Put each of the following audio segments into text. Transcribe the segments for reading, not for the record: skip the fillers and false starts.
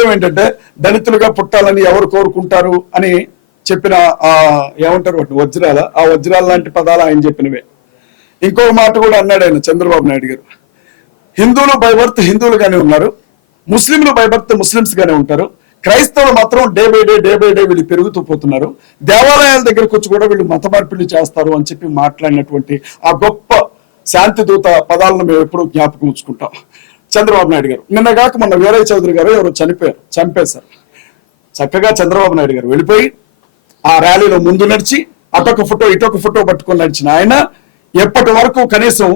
అర్థం ఏంటంటే దళితులుగా పుట్టాలని ఎవరు కోరుకుంటారు అని చెప్పిన ఏమంటారు వాటి వజ్రాల, ఆ వజ్రాల లాంటి పదాలు ఆయన చెప్పినవే. ఇంకో మాట కూడా అన్నాడు ఆయన, చంద్రబాబు నాయుడు గారు, హిందువులు బై బర్త్ హిందువులుగానే ఉన్నారు, ముస్లింలు బై బర్త్ ముస్లిమ్స్ గానే ఉంటారు, క్రైస్తవులు మాత్రం డే బై డే వీళ్ళు పెరుగుతూ పోతున్నారు, దేవాలయాల దగ్గరకు వచ్చి కూడా వీళ్ళు మత మార్పిడి చేస్తారు అని చెప్పి మాట్లాడినటువంటి ఆ గొప్ప శాంతి దూత పదాలను మేము ఎప్పుడూ జ్ఞాపకం ఉంచుకుంటాం చంద్రబాబు నాయుడు గారు. నిన్న కాక మొన్న వీరయ్య చౌదరి గారు ఎవరు చంపేశారు. చక్కగా చంద్రబాబు నాయుడు గారు వెళ్ళిపోయి ఆ ర్యాలీలో ముందు నడిచి అటొక ఫోటో ఇటొక ఫోటో పట్టుకొని నడిచిన ఆయన ఎప్పటి వరకు కనీసం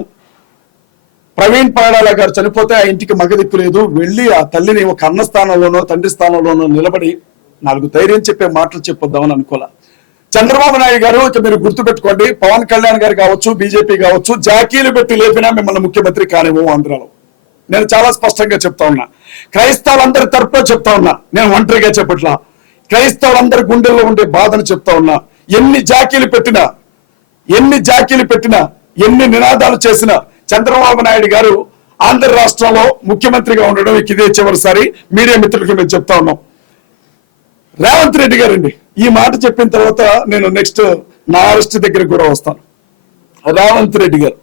ప్రవీణ్ పాడాల గారు చనిపోతే ఆ ఇంటికి మగదిక్కు లేదు, వెళ్ళి ఆ తల్లిని ఒక అన్న స్థానంలోనో తండ్రి స్థానంలోనో నిలబడి 4 ధైర్యం చెప్పే మాటలు చెప్పొద్దామని అనుకోలే. చంద్రబాబు నాయుడు గారు ఇక మీరు గుర్తుపెట్టుకోండి, పవన్ కళ్యాణ్ గారు కావచ్చు, బీజేపీ కావచ్చు, జాకీలు పెట్టి లేపినా మిమ్మల్ని ముఖ్యమంత్రి కానివ్వము ఆంధ్రాలో. నేను చాలా స్పష్టంగా చెప్తా ఉన్నా, క్రైస్తవులందరి తరపున చెప్తా ఉన్నా, నేను ఒంటరిగా చెప్పట్లా, క్రైస్తవులందరి గుండెల్లో ఉండే బాధను చెప్తా ఉన్నా. ఎన్ని జాకీలు పెట్టినా ఎన్ని నినాదాలు చేసినా చంద్రబాబు నాయుడు గారు ఆంధ్ర రాష్ట్రంలో ముఖ్యమంత్రిగా ఉండడం ఇదే చివరిసారి. మీడియా మిత్రులకి మేము చెప్తా ఉన్నాం. రేవంత్ రెడ్డి గారండి ఈ మాట చెప్పిన తర్వాత నేను నెక్స్ట్ నా అరెస్ట్ దగ్గరికి కూడా వస్తాను. రేవంత్ రెడ్డి గారు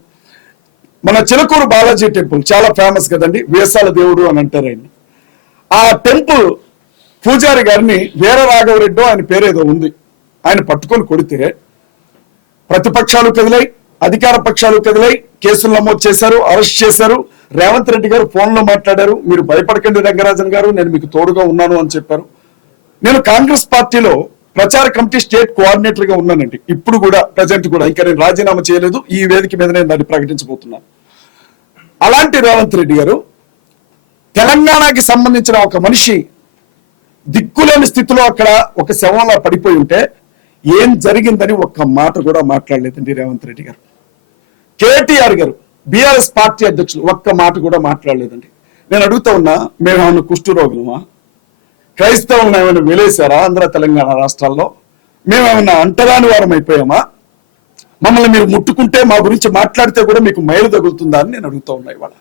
మన చిలకూరు బాలాజీ టెంపుల్ చాలా ఫేమస్ కదండి, వేసాల దేవుడు అని అంటారు ఆయన్ని. ఆ టెంపుల్ పూజారి గారిని వీర రాఘవరెడ్డి ఆయన పేరేదో ఉంది, ఆయన పట్టుకొని కొడితే ప్రతిపక్షాలు కదిలాయి, అధికార పక్షాలు కదిలాయి, కేసులు నమోదు చేశారు, అరెస్ట్ చేశారు. రేవంత్ రెడ్డి గారు ఫోన్లో మాట్లాడారు, మీరు భయపడకండి రంగరాజన్ గారు, నేను మీకు తోడుగా ఉన్నాను అని చెప్పారు. నేను కాంగ్రెస్ పార్టీలో ప్రచార కమిటీ స్టేట్ కోఆర్డినేటర్ గా ఉన్నానండి, ఇప్పుడు కూడా ప్రజెంట్ కూడా. ఇంకా నేను రాజీనామా చేయలేదు, ఈ వేదిక మీద నేను దాన్ని ప్రకటించబోతున్నాను. అలాంటి రేవంత్ రెడ్డి గారు తెలంగాణకి సంబంధించిన ఒక మనిషి దిక్కులేని స్థితిలో అక్కడ ఒక శవంలా పడిపోయి ఉంటే ఏం జరిగిందని ఒక్క మాట కూడా మాట్లాడలేదండి రేవంత్ రెడ్డి గారు. కేటీఆర్ గారు బీఆర్ఎస్ పార్టీ అధ్యక్షులు ఒక్క మాట కూడా మాట్లాడలేదండి. నేను అడుగుతా ఉన్నా, మేమేమన్నా కుష్ఠరోగులమా? క్రైస్తవులను ఏమైనా వెలేశారా ఆంధ్ర తెలంగాణ రాష్ట్రాల్లో? మేమేమన్నా అంటరాని వారం అయిపోయామా? మమ్మల్ని మీరు ముట్టుకుంటే, మా గురించి మాట్లాడితే కూడా మీకు మైలు తగులుతుందా అని నేను అడుగుతా ఉన్నా ఇవాళ.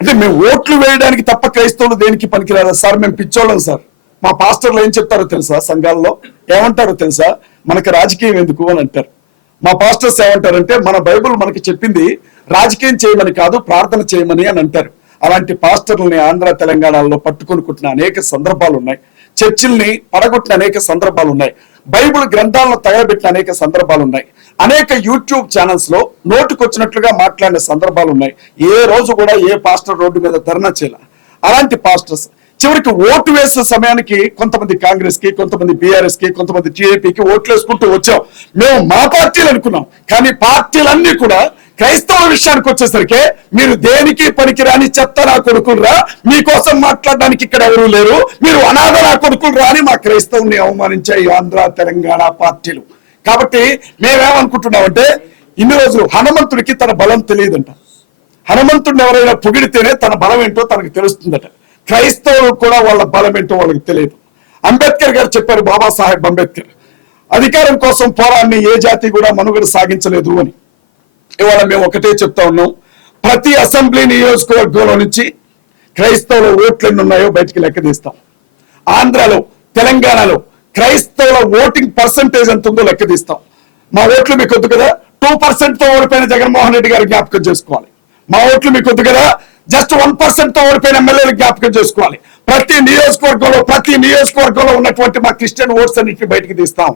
అంటే మేము ఓట్లు వేయడానికి తప్ప క్రైస్తవులు దేనికి పనికిరాదా సార్? మేము పిచ్చోళ్ళం సార్. మా పాస్టర్లు ఏం చెప్తారో తెలుసా? సంఘాల్లో ఏమంటారో తెలుసా? మనకి రాజకీయం ఎందుకు అని అంటారు. మా పాస్టర్స్ ఏమంటారంటే, మన బైబుల్ మనకి చెప్పింది రాజకీయం చేయమని కాదు, ప్రార్థన చేయమని అని అంటారు. అలాంటి పాస్టర్లని ఆంధ్ర తెలంగాణలో పట్టుకొని కుట్టిన అనేక సందర్భాలు ఉన్నాయి, చర్చిల్ని పడగొట్టిన అనేక సందర్భాలు ఉన్నాయి, బైబుల్ గ్రంథాలను తగలబెట్టిన అనేక సందర్భాలు ఉన్నాయి, అనేక యూట్యూబ్ ఛానల్స్ లో నోటుకొచ్చినట్లుగా మాట్లాడిన సందర్భాలు ఉన్నాయి. ఏ రోజు కూడా ఏ పాస్టర్ రోడ్డు మీద ధర్నా చేయాల. అలాంటి పాస్టర్స్ చివరికి ఓటు వేసే సమయానికి కొంతమంది కాంగ్రెస్ కి, కొంతమంది బీఆర్ఎస్ కి, కొంతమంది టీడీపీకి ఓట్లు వేసుకుంటూ వచ్చాం. మేము మా పార్టీలు అనుకున్నాం, కానీ పార్టీలన్నీ కూడా క్రైస్తవ విషయానికి వచ్చేసరికి మీరు దేనికి పనికిరాని చెత్త నా కొడుకులరా, మీకోసం మాట్లాడడానికి ఇక్కడ ఎవరూ లేరు, మీరు అనాథ నా కొడుకులరా అని మా క్రైస్తవుని అవమానించాయి ఆంధ్ర తెలంగాణ పార్టీలు. కాబట్టి మేమేమనుకుంటున్నామంటే, ఇన్ని రోజులు హనుమంతుడికి తన బలం తెలియదంట. హనుమంతుడిని ఎవరైనా పొగిడితేనే తన బలం ఏంటో తనకు తెలుస్తుందట. క్రైస్తవులు కూడా వాళ్ళ బలం ఏంటో వాళ్ళకి తెలియదు. అంబేద్కర్ గారు చెప్పారు, బాబాసాహెబ్ అంబేద్కర్, అధికారం కోసం పోరాన్ని ఏ జాతి కూడా మనుగడ సాగించలేదు అని. ఇవాళ మేము ఒకటే చెప్తా ఉన్నాం, ప్రతి అసెంబ్లీ నియోజకవర్గంలో నుంచి క్రైస్తవుల ఓట్లు ఎన్ని ఉన్నాయో బయటికి లెక్క తీస్తాం. ఆంధ్రాలో, తెలంగాణలో క్రైస్తవుల ఓటింగ్ పర్సంటేజ్ ఎంత ఉందో లెక్క తీస్తాం. మా ఓట్లు మీకు వద్దు కదా, 2% తో ఓడిపోయిన జగన్మోహన్ రెడ్డి గారు జ్ఞాపకం చేసుకోవాలి. మా ఓట్లు మీకు వద్దు కదా, జస్ట్ 1% తో ఓడిపోయిన ఎమ్మెల్యేలు జ్ఞాపకం చేసుకోవాలి. ప్రతి నియోజకవర్గంలో ఉన్నటువంటి మా క్రిస్టియన్ ఓట్స్ అన్నింటినీ బయటికి తీస్తాం.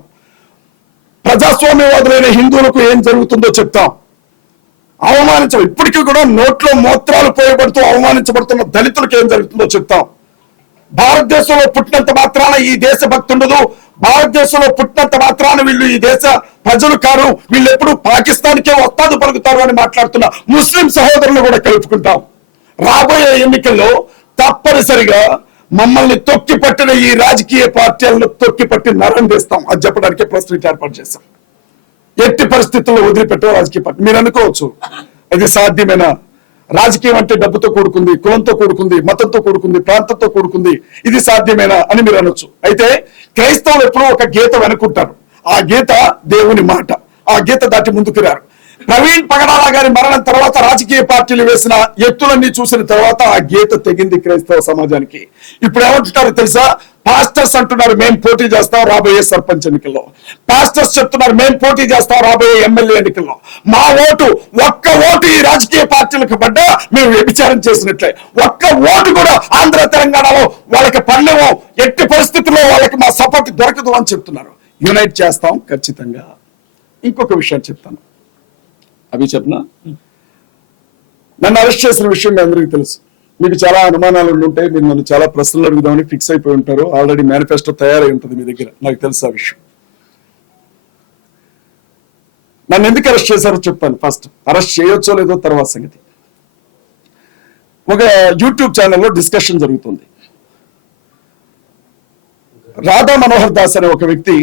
ప్రజాస్వామ్యవాదులైన హిందువులకు ఏం జరుగుతుందో చెప్తాం. ఇప్పటికీ కూడా నోట్లో మూత్రాలు పోయబడుతూ అవమానించబడుతున్న దళితులకు ఏం జరుగుతుందో చెప్తాం. భారతదేశంలో పుట్టినంత మాత్రాన ఈ దేశభక్తి ఉండదు, భారతదేశంలో పుట్టినంత మాత్రాన వీళ్ళు ఈ దేశ ప్రజలు కారు, వీళ్ళు ఎప్పుడు పాకిస్తాన్కే వస్తాదు పలుకుతారు అని మాట్లాడుతున్న ముస్లిం సహోదరులు కూడా కలుపుకుంటాం. రాబోయే ఎన్నికల్లో తప్పనిసరిగా మమ్మల్ని తొక్కిపట్టిన ఈ రాజకీయ పార్టీలను తొక్కిపట్టి నరం చేస్తాం. అది చెప్పడానికే ప్రెస్ మీట్ ఏర్పాటు చేస్తాం. ఎట్టి పరిస్థితుల్లో వదిలిపెట్టే రాజకీయ పార్టీ. మీరు అనుకోవచ్చు, ఇది సాధ్యమేనా? రాజకీయం అంటే డబ్బుతో కూడుకుంది, కులంతో కూడుకుంది, మతంతో కూడుకుంది, ప్రాంతంతో కూడుకుంది, ఇది సాధ్యమేనా అని మీరు అనొచ్చు. అయితే క్రైస్తవులు ఎప్పుడూ ఒక గీత వెనుకుంటారు. ఆ గీత దేవుని మాట. ఆ గీత దాటి ముందుకు రారు. ప్రవీణ్ పగడాల గారి మరణం తర్వాత రాజకీయ పార్టీలు వేసిన ఎత్తులన్నీ చూసిన తర్వాత ఆ గీత తెగింది క్రైస్తవ సమాజానికి. ఇప్పుడు ఏమంటున్నారో తెలుసా? పాస్టర్స్ అంటున్నారు మేము పోటీ చేస్తాం రాబోయే సర్పంచ్ ఎన్నికల్లో, పాస్టర్స్ చెప్తున్నారు మేము పోటీ చేస్తాం రాబోయే ఎమ్మెల్యే ఎన్నికల్లో. మా ఓటు, ఒక్క ఓటు ఈ రాజకీయ పార్టీలకు పడ్డా మేము వ్యభిచారం చేసినట్లే. ఒక్క ఓటు కూడా ఆంధ్ర తెలంగాణలో వాళ్ళకి పడలేమో, ఎట్టి పరిస్థితుల్లో వాళ్ళకి మా సపోర్ట్ దొరకదు అని చెప్తున్నారు. యునైట్ చేస్తాం ఖచ్చితంగా. ఇంకొక విషయం చెప్తాను, అవి చెప్పనా? నన్ను అరెస్ట్ చేసిన విషయం మీ అందరికీ తెలుసు. మీకు చాలా అనుమానాలు ఉంటాయి, మీరు నన్ను చాలా ప్రశ్నలు అడుగుదామని ఫిక్స్ అయిపోయి ఉంటారు. ఆల్రెడీ మేనిఫెస్టో తయారై ఉంటుంది మీ దగ్గర, నాకు తెలుసు ఆ విషయం. నన్ను ఎందుకు అరెస్ట్ చేశారో చెప్తాను. ఫస్ట్ అరెస్ట్ చేయొచ్చో లేదో తర్వాత సంగతి. ఒక యూట్యూబ్ ఛానల్లో డిస్కషన్ జరుగుతుంది. రాధా మనోహర్ దాస్ అనే ఒక వ్యక్తి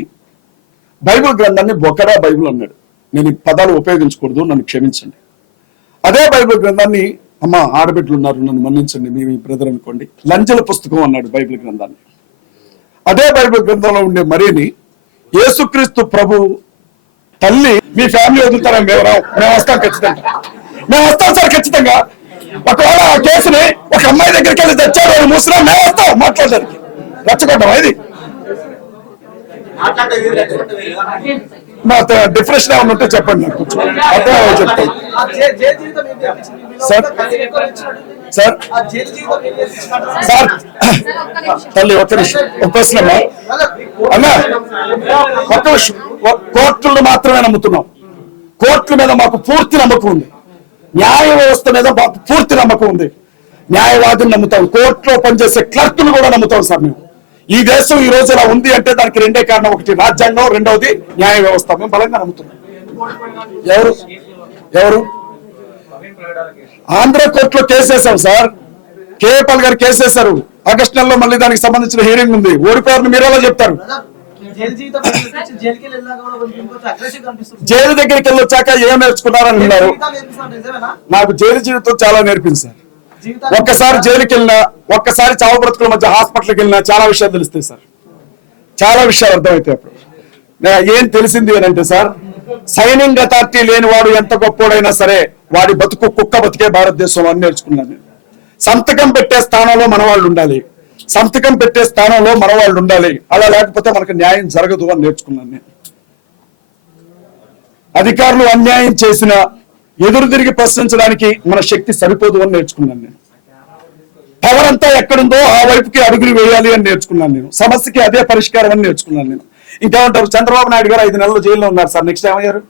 బైబిల్ గ్రంథాన్ని బొకడా బైబిల్ అన్నాడు. నేను ఈ పదాలు ఉపయోగించకూడదు, నన్ను క్షమించండి. అదే బైబిల్ గ్రంథాన్ని, అమ్మ ఆడబిడ్డలు ఉన్నారు నన్ను మన్నించండి, మీ బ్రదర్ అనుకోండి, లంజల పుస్తకం అన్నాడు బైబిల్ గ్రంథాన్ని. అదే బైబిల్ గ్రంథంలో ఉండే మరీని యేసుక్రీస్తు ప్రభు తల్లి మీ ఫ్యామిలీ వదులుతారా? మేము వస్తాం ఖచ్చితంగా, మేము వస్తాం సార్ ఖచ్చితంగా. ఒకవేళ ఆ కేసుని ఒక అమ్మాయి దగ్గరికి వెళ్ళి తెచ్చారు వాళ్ళు మూసినా మేము వస్తాం మాట్లాడడానికి. రెచ్చగొట్టం ఇది. మా డిఫరెషన్ ఏమన్నా ఉంటే చెప్పండి నాకు, అర్థం చెప్తాను సార్. సార్ సార్ తల్లి ఒక్క నిమిషం, ఒక ప్రశ్న అన్నా, ఒక్క విషయం. కోర్టులను మాత్రమే నమ్ముతున్నాం. కోర్టుల మీద మాకు పూర్తి నమ్మకం ఉంది. న్యాయ వ్యవస్థ మీద మాకు పూర్తి నమ్మకం ఉంది. న్యాయవాదిని నమ్ముతాం, కోర్టులో పనిచేసే క్లర్క్ను కూడా నమ్ముతాం సార్. మేము ఈ దేశం ఈ రోజు ఇలా ఉంది అంటే దానికి రెండే కారణం, ఒకటి రాజ్యాంగం, రెండవది న్యాయ వ్యవస్థ. మేము బలంగా నమ్ముతున్నాం. ఎవరు ఎవరు ఆంధ్ర కోర్టులో కేసేసాం సార్. కేఏపాల్ గారు కేసేశారు. ఆగస్టు నెలలో మళ్ళీ దానికి సంబంధించిన హీరింగ్ ఉంది. ఓడిపోయారని మీరు ఎలా చెప్తారు? జైలు దగ్గరికి వెళ్ళి వచ్చాక ఏం నేర్చుకున్నారని అన్నారు. నాకు జైలు జీవితం చాలా నేర్పింది సార్. ఒక్కసారి జైలుకి వెళ్ళినా, ఒక్కసారి చావు బ్రతుకుల మధ్య హాస్పిటల్కి వెళ్ళినా చాలా విషయాలు తెలుస్తాయి సార్. చాలా విషయాలు అర్థమవుతాయి. అప్పుడు ఏం తెలిసింది అని అంటే సార్, సైనింగ్ అథారిటీ లేని వాడు ఎంత గొప్పోడైనా సరే వాడి బతుకు కుక్క బతికే భారతదేశం అని నేర్చుకున్నాను నేను. సంతకం పెట్టే స్థానంలో మన వాళ్ళు ఉండాలి, సంతకం పెట్టే స్థానంలో మన వాళ్ళు ఉండాలి. అలా లేకపోతే మనకు న్యాయం జరగదు అని నేర్చుకున్నాను నేను. అధికారులు అన్యాయం చేసిన ఎదురు తిరిగి ప్రశ్నించడానికి మన శక్తి సరిపోదు అని నేర్చుకున్నాను నేను. పవర్ అంతా ఎక్కడుందో ఆ వైపుకి అడుగులు వేయాలి అని నేర్చుకున్నాను నేను. సమస్యకి అదే పరిష్కారం అని నేర్చుకున్నాను నేను. ఇంకేమంటారు? చంద్రబాబు నాయుడు గారు 5 నెలలు జైల్లో ఉన్నారు సార్. నెక్స్ట్ ఏమయ్యారు?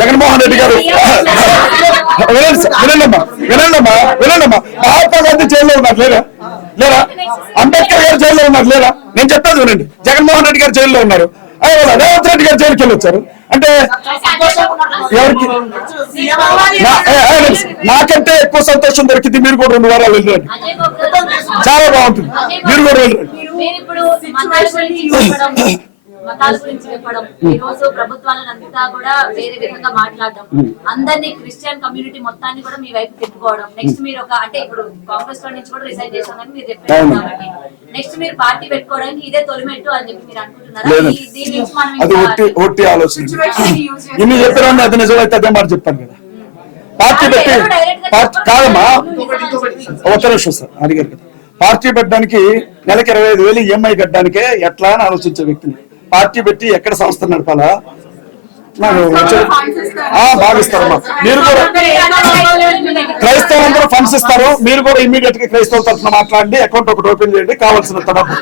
జగన్మోహన్ రెడ్డి గారు వినండమ్మా, మహాత్మా గాంధీ జైల్లో ఉన్నారు లేరా? అంబేద్కర్ గారు జైల్లో ఉన్నారు లేరా? నేను చెప్పేది వినండి. జగన్మోహన్ రెడ్డి గారు జైల్లో ఉన్నారు, రేవంత్ రెడ్డి గారు జైలుకి వెళ్ళి వచ్చారు. అంటే ఎవరికి? నాకంటే ఎక్కువ సంతోషం దొరికింది. మీరు కూడా 2 వారాలు వెళ్ళండి, చాలా బాగుంటుంది. మీరు కూడా వెళ్ళండి. మతాల గురించి చెప్పడం, ఈ రోజు ప్రభుత్వాలంతా కూడా వేరే విధంగా మాట్లాడడం, అందరినీ క్రిస్టియన్ కమ్యూనిటీ మొత్తాన్ని కూడా మీ వైపు తిప్పుకోవడం. నెక్స్ట్ మీరు ఒక అంటే ఇప్పుడు కాంగ్రెస్ నుంచి కూడా రిజైన్ చేశామని మీరు చెప్పారు కాబట్టి నెక్స్ట్ మీరు పార్టీ పెట్టుకోవడానికి ఇదే తొలిమెట్టు అని చెప్పి మీరు అనుకుంటున్నారా? దీని నుంచి ఇన్ని చెప్పారని అది నిజమైతే అదే మాట చెప్తాను కదా. పార్టీ పెట్టి కాదమ్మా, ఒక నిమిషం సార్ అడిగారు కదా. పార్టీ పెట్టడానికి నెలకి 25,000 ఈఎంఐ కట్టడానికే ఎట్లా అని ఆలోచించే వ్యక్తిని పార్టీ పెట్టి ఎక్కడ సంస్థ నడపాలా? భావిస్తారమ్మా. మీరు కూడా క్రైస్తవులందరూ ఫండ్స్ ఇస్తారు. మీరు కూడా ఇమీడియట్ గా క్రైస్తవుల తరఫున మాట్లాడండి, అకౌంట్ ఒకటి ఓపెన్ చేయండి, కావాల్సిన తడపు.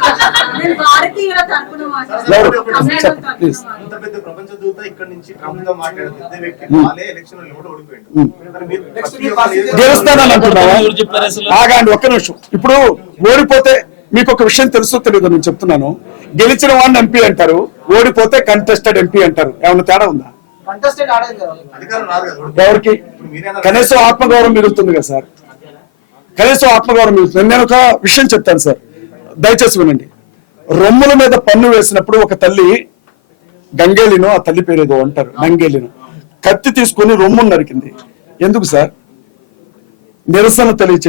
గెలుస్తానని అంటున్నావా? ఆగండి ఒక్క నిమిషం. ఇప్పుడు ఓడిపోతే మీకు ఒక విషయం తెలుసో తెలియదు నేను చెప్తున్నాను. గెలిచిన వాడిని ఎంపీ అంటారు, ఓడిపోతే కంటెస్టెడ్ ఎంపీ అంటారు. ఏమన్నా తేడా ఉందా? ఎవరికి? కనీసం ఆత్మగౌరవం మిగులుతుంది కదా సార్, కనీసం ఆత్మగౌరవం మిగులుతుంది. నేను ఒక విషయం చెప్తాను సార్, దయచేసి వినండి. రొమ్ముల మీద పన్ను వేసినప్పుడు ఒక తల్లి గంగేలిను, ఆ తల్లి పేరు ఏదో అంటారు, గంగేలిను, కత్తి తీసుకొని రొమ్మును నరికింది. ఎందుకు సార్? నిరసన తెలియచే